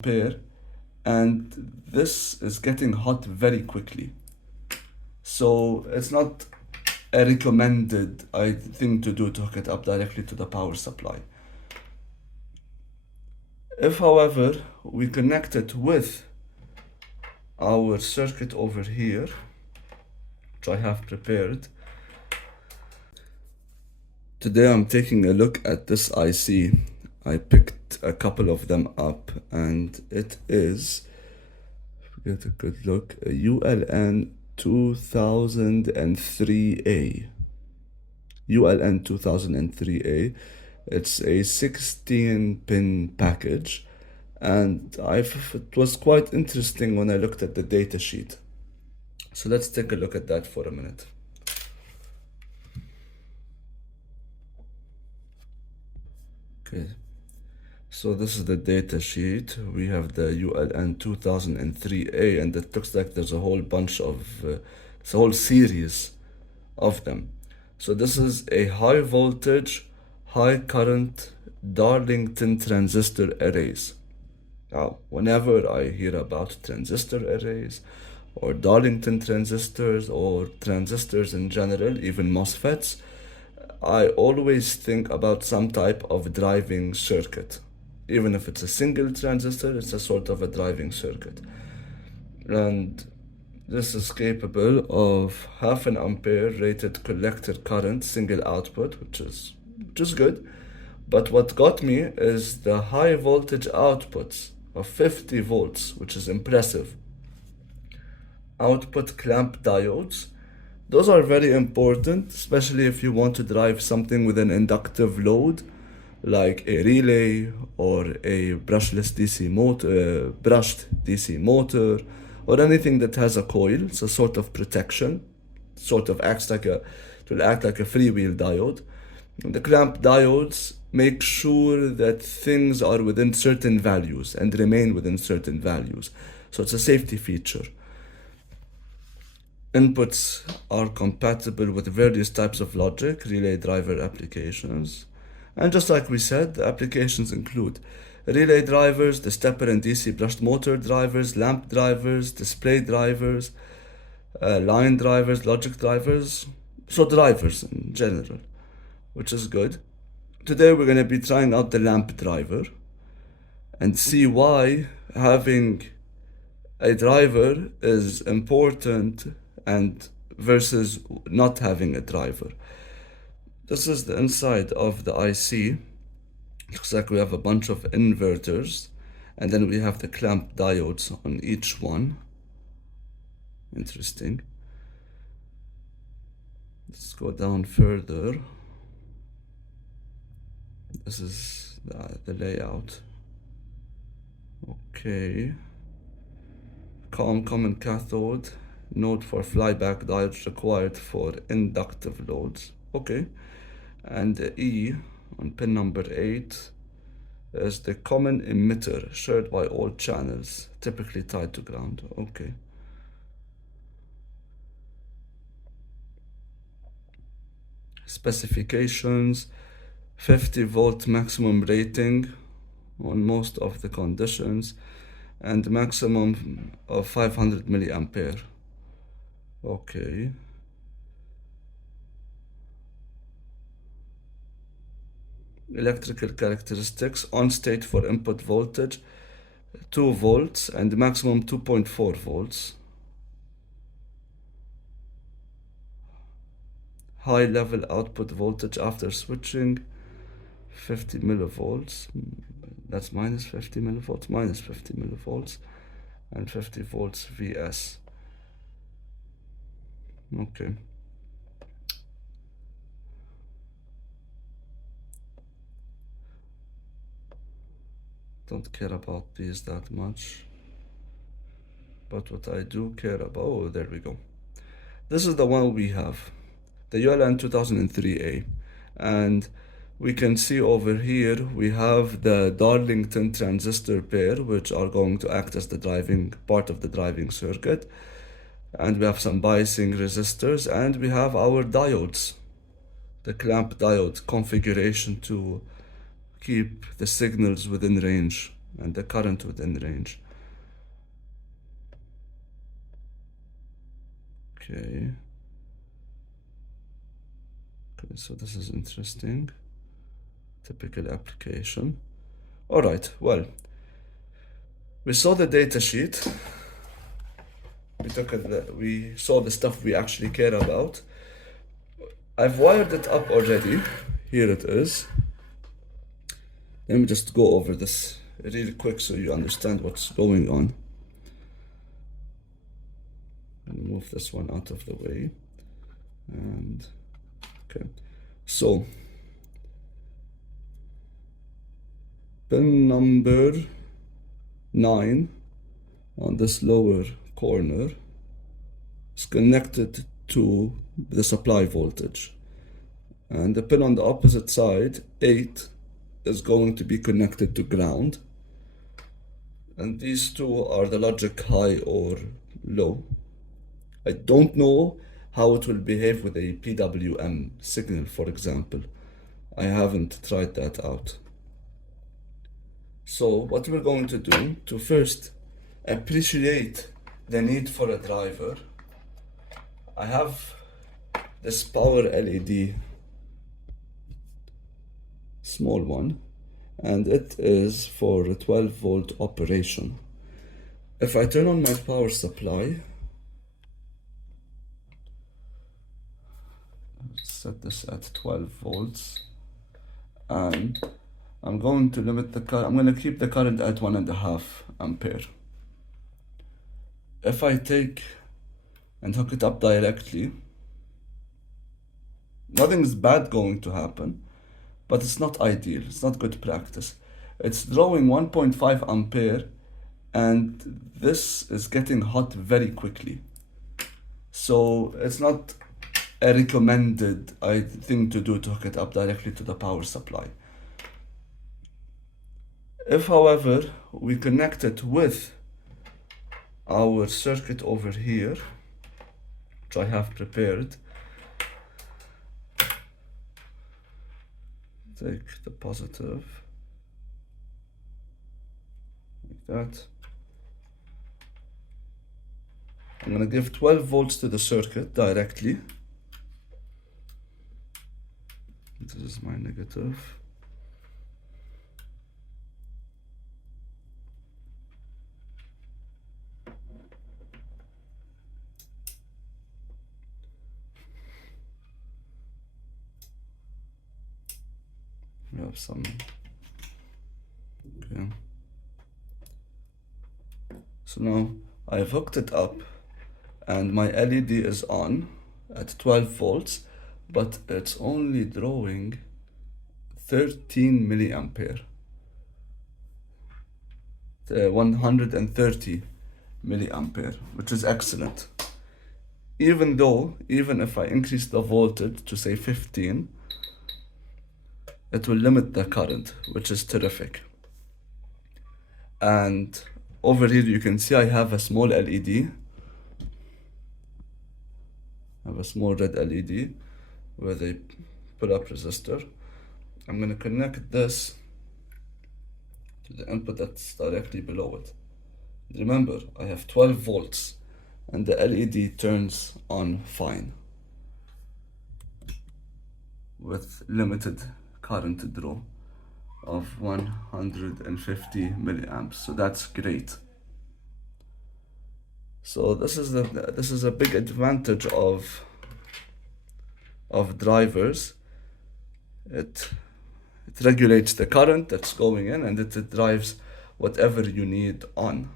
pair, and this is getting hot very quickly. So it's not a recommended thing to do to hook it up directly to the power supply. If, however, we connect it with our circuit over here, which I have prepared, today I'm taking a look at this IC. I picked a couple of them up, and it is, if we get a good look, a ULN2003A. ULN2003A. It's a 16-pin package, and it was quite interesting when I looked at the data sheet. So let's take a look at that for a minute. Okay, so this is the data sheet. We have the ULN2003A, and it looks like there's a whole bunch of, it's a whole series of them. So this is a high voltage, high current Darlington transistor arrays. Now, whenever I hear about transistor arrays, or Darlington transistors, or transistors in general, even MOSFETs, I always think about some type of driving circuit. Even if it's a single transistor, it's a sort of a driving circuit. And this is capable of 0.5 ampere rated collector current, single output, which is good. But what got me is the high voltage outputs of 50 volts, which is impressive. Output clamp diodes. Those are very important, especially if you want to drive something with an inductive load, like a relay or a brushless DC motor, brushed DC motor, or anything that has a coil. It's a sort of protection, sort of acts like it will act like a freewheel diode. And the clamp diodes make sure that things are within certain values and remain within certain values. So it's a safety feature. Inputs are compatible with various types of logic, relay driver applications. And just like we said, the applications include relay drivers, the stepper and DC brushed motor drivers, lamp drivers, display drivers, line drivers, logic drivers, so drivers in general, which is good. Today we're going to be trying out the lamp driver and see why having a driver is important and versus not having a driver. This is the inside of the IC. Looks like we have a bunch of inverters, and then we have the clamp diodes on each one. Interesting. Let's go down further. This is the layout. Okay. Common cathode. Node for flyback diodes required for inductive loads. Okay. And the E on pin number 8 is the common emitter shared by all channels, typically tied to ground. Okay. Specifications: 50 volt maximum rating on most of the conditions, and maximum of 500 milliampere. Okay. Electrical characteristics: on state for input voltage 2 volts and maximum 2.4 volts. High level output voltage after switching 50 millivolts. That's minus 50 millivolts, minus 50 millivolts, and 50 volts VS. Okay. Don't care about these that much, but what I do care about, oh, there we go. This is the one we have, the ULN2003A, and we can see over here we have the Darlington transistor pair, which are going to act as the driving part of the driving circuit, and we have some biasing resistors, and we have our diodes, the clamp diode configuration to keep the signals within range and the current within range. Okay. Okay, so this is interesting. Typical application. All right, well, we saw the data sheet. We saw the stuff we actually care about. I've wired it up already. Here it is. Let me just go over this really quick so you understand what's going on. And move this one out of the way. And okay, so pin number 9 on this lower corner is connected to the supply voltage, and the pin on the opposite side, 8, is going to be connected to ground, and these two are the logic high or low. I don't know how it will behave with a PWM signal, for example. I haven't tried that out. So what we're going to do to first appreciate the need for a driver, I have this power LED, small one, and it is for a 12 volt operation. If I turn on my power supply, set this at 12 volts, and I'm going to limit the current. I'm going to keep the current at 1.5 ampere. If I take and hook it up directly, nothing's bad going to happen, but it's not ideal. It's not good practice. It's drawing 1.5 ampere, and this is getting hot very quickly. So it's not a recommended thing to do to hook it up directly to the power supply. If, however, we connect it with our circuit over here, which I have prepared, take the positive, like that. I'm going to give 12 volts to the circuit directly. This is my negative. We have some, okay. So now I've hooked it up and my LED is on at 12 volts, but it's only drawing 13 milliampere, 130 milliampere, which is excellent. Even if I increase the voltage to say 15, it will limit the current, which is terrific. And over here you can see I have a small LED. I have a small red LED with a pull-up resistor. I'm going to connect this to the input that's directly below it. Remember, I have 12 volts and the LED turns on fine with limited current draw of 150 milliamps. So that's great. So this is a big advantage of drivers. It regulates the current that's going in, and it drives whatever you need on.